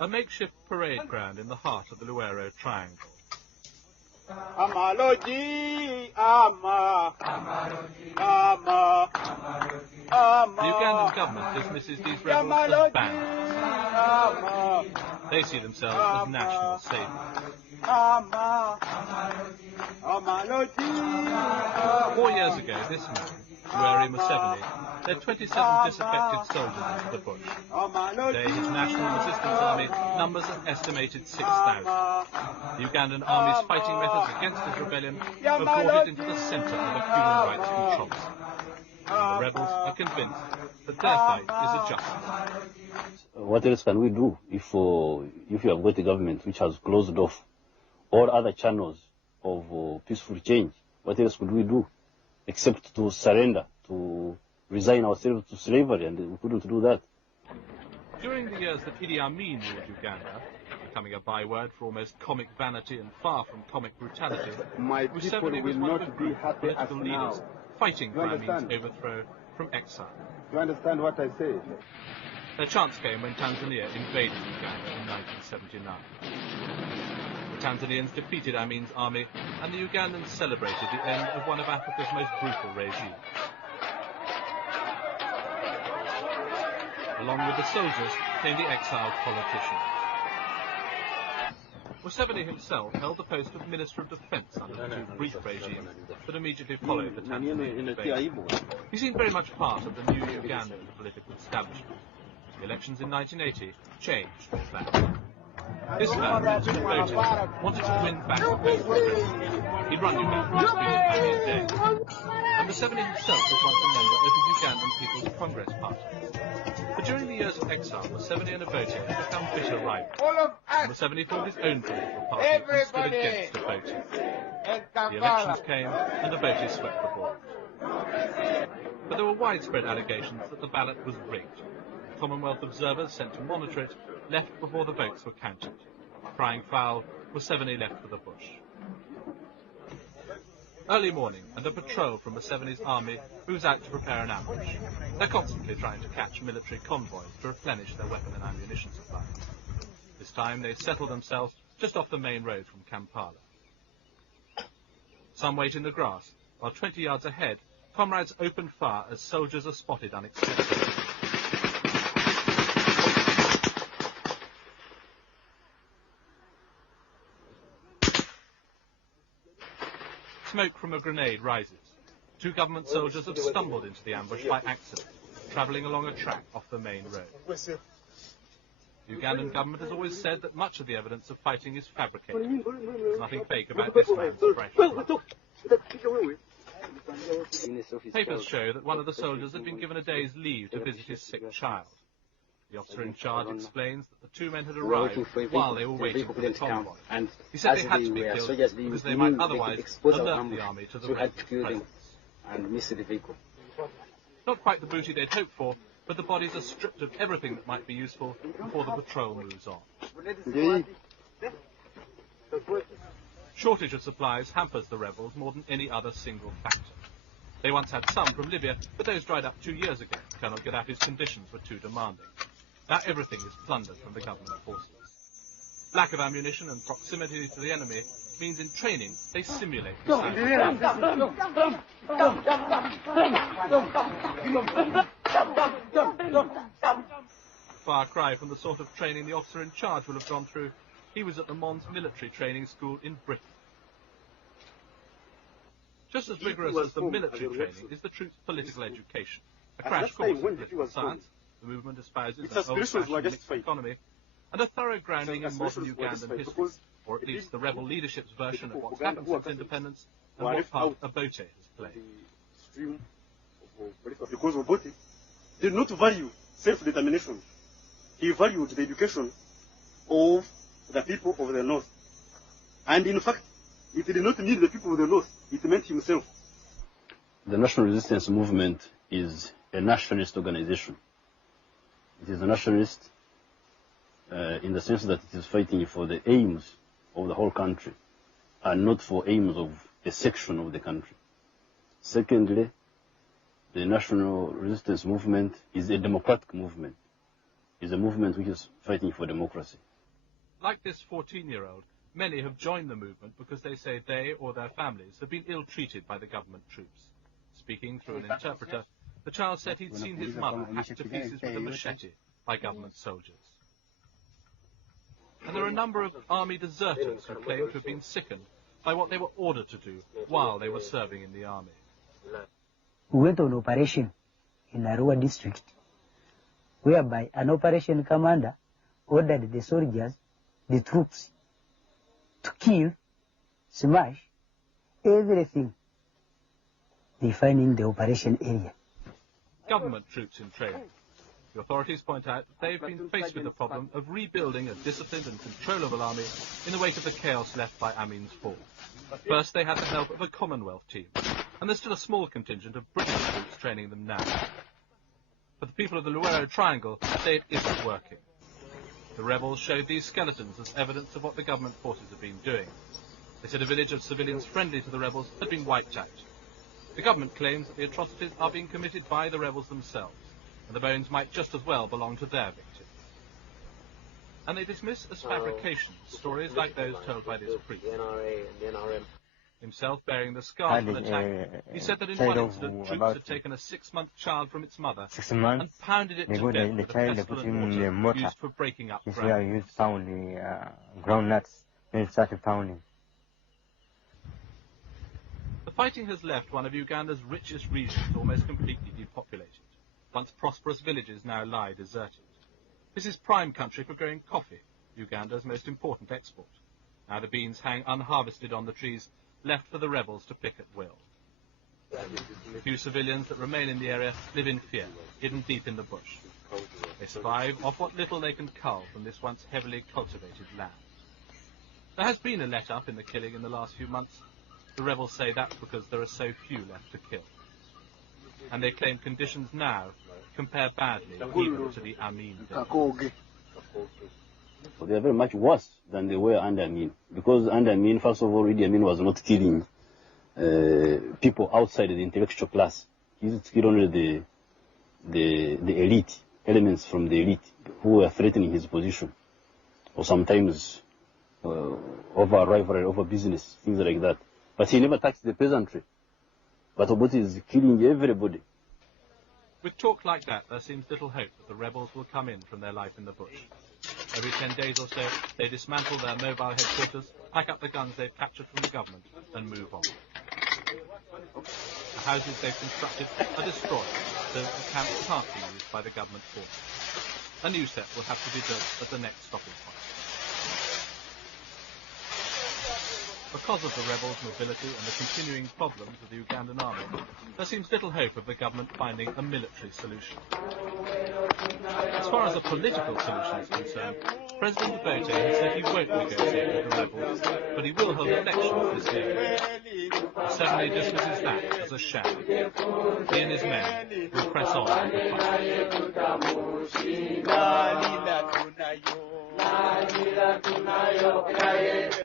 A makeshift parade ground in the heart of the Luero Triangle. The Ugandan government dismisses these rebels as bandits. They see themselves as national saviors. 4 years ago, this man, MU7, led 27 disaffected soldiers into the bush. Today, his National Resistance Army numbers an estimated 6,000. The Ugandan Army's fighting methods against his rebellion have brought it into the centre of a human rights controversy. And the rebels are convinced that their fight is a just one. What else can we do if you have got a government which has closed off all other channels of peaceful change? What else could we do except to surrender, to resign ourselves to slavery, and we couldn't do that. During the years that Idi Amin ruled Uganda, becoming a byword for almost comic vanity and far from comic brutality, MU7 was one of a group of political leaders fighting for Amin's overthrow from exile. You understand what I say? Their chance came when Tanzania invaded Uganda in 1979. The Tanzanians defeated Amin's army, and the Ugandans celebrated the end of one of Africa's most brutal regimes. Along with the soldiers came the exiled politicians. Museveni himself held the post of Minister of Defence under the two brief regimes that immediately followed the Tanzanian invasion. He seemed very much part of the new Ugandan political establishment. The elections in 1980 changed all that. This man, who voted, wanted to win back the post of president. He'd run Uganda as many a day. And Museveni himself was once a member of the Ugandan People's Congress Party. But during the years of exile, Museveni and Obote had become bitter rivals. Museveni formed his own political party and stood against Obote. The elections came, and Obote swept the board. But there were widespread allegations that the ballot was rigged. Commonwealth observers sent to monitor it left before the votes were counted. Crying foul, Museveni left for the bush. Early morning, and a patrol from Museveni's army moves out to prepare an ambush. They're constantly trying to catch military convoys to replenish their weapon and ammunition supplies. This time they settle themselves just off the main road from Kampala. Some wait in the grass, while 20 yards ahead, comrades open fire as soldiers are spotted unexpectedly. Smoke from a grenade rises. Two government soldiers have stumbled into the ambush by accident, travelling along a track off the main road. The Ugandan government has always said that much of the evidence of fighting is fabricated. There's nothing fake about this man's fresh blood. Papers show that one of the soldiers had been given a day's leave to visit his sick child. The officer in charge explains that the two men had arrived while they were waiting for the convoy. He said they had to be killed because they might otherwise alert the army to the presence. Not quite the booty they'd hoped for, but the bodies are stripped of everything that might be useful before the patrol moves on. Shortage of supplies hampers the rebels more than any other single factor. They once had some from Libya, but those dried up 2 years ago. Colonel Gaddafi's conditions were too demanding. Now everything is plundered from the government forces. Lack of ammunition and proximity to the enemy means in training they simulate the far cry from the sort of training the officer in charge will have gone through. He was at the Mons military training school in Britain. Just as rigorous as the military training is the troops' political education. A crash course in political science, the movement espouses an old-fashioned mixed economy, and a thorough grounding in modern Ugandan history, or at least the rebel leadership's version of what's happened since independence and what part Obote has played. Because Obote did not value self-determination. He valued the education of the people of the North. And in fact, it did not mean the people of the North, it meant himself. The National Resistance Movement is a nationalist organization. It is a nationalist in the sense that it is fighting for the aims of the whole country and not for aims of a section of the country. Secondly, the National Resistance Movement is a democratic movement. is a movement which is fighting for democracy. Like this 14-year-old, many have joined the movement because they say they or their families have been ill-treated by the government troops. Speaking through an interpreter, the child said he'd seen his mother hacked to pieces with a machete by government soldiers. And there are a number of army deserters who claim to have been sickened by what they were ordered to do while they were serving in the army. We went on operation in Arua district, whereby an operation commander ordered the soldiers, the troops, to kill, smash everything they find in the operation area. Government troops in training. The authorities point out that they've been faced with the problem of rebuilding a disciplined and controllable army in the wake of the chaos left by Amin's fall. First, they had the help of a Commonwealth team, and there's still a small contingent of British troops training them now. But the people of the Luero Triangle say it isn't working. The rebels showed these skeletons as evidence of what the government forces have been doing. They said a village of civilians friendly to the rebels had been wiped out. The government claims that the atrocities are being committed by the rebels themselves, and the bones might just as well belong to their victims. And they dismiss as fabrications stories like those told by this priest. Himself bearing the scars of an attack, he said that in one incident troops had taken a 6-month child from its mother and pounded it to death with a pestle and mortar used for breaking up ground. Found the groundnuts, then started pounding. The fighting has left one of Uganda's richest regions almost completely depopulated. Once prosperous villages now lie deserted. This is prime country for growing coffee, Uganda's most important export. Now the beans hang unharvested on the trees, left for the rebels to pick at will. The few civilians that remain in the area live in fear, hidden deep in the bush. They survive off what little they can cull from this once heavily cultivated land. There has been a let-up in the killing in the last few months. The rebels say that's because there are so few left to kill. And they claim conditions now compare badly even to the Amin days. They are very much worse than they were under Amin. Because under Amin, first of all, Idi Amin was not killing people outside the intellectual class. He used to kill only the elite, elements from the elite who were threatening his position. Or sometimes over rivalry, over business, things like that. But he never touched the peasantry. But Obote is killing everybody. With talk like that, there seems little hope that the rebels will come in from their life in the bush. Every 10 days or so, they dismantle their mobile headquarters, pack up the guns they've captured from the government, and move on. The houses they've constructed are destroyed, so that the camps can't be used by the government forces. A new set will have to be built at the next stopping point. Because of the rebels' mobility and the continuing problems of the Ugandan army, there seems little hope of the government finding a military solution. As far as a political solution is concerned, President Obote has said he won't negotiate with the rebels, but he will hold elections this year. He suddenly dismisses that as a sham. He and his men will press on with the fight.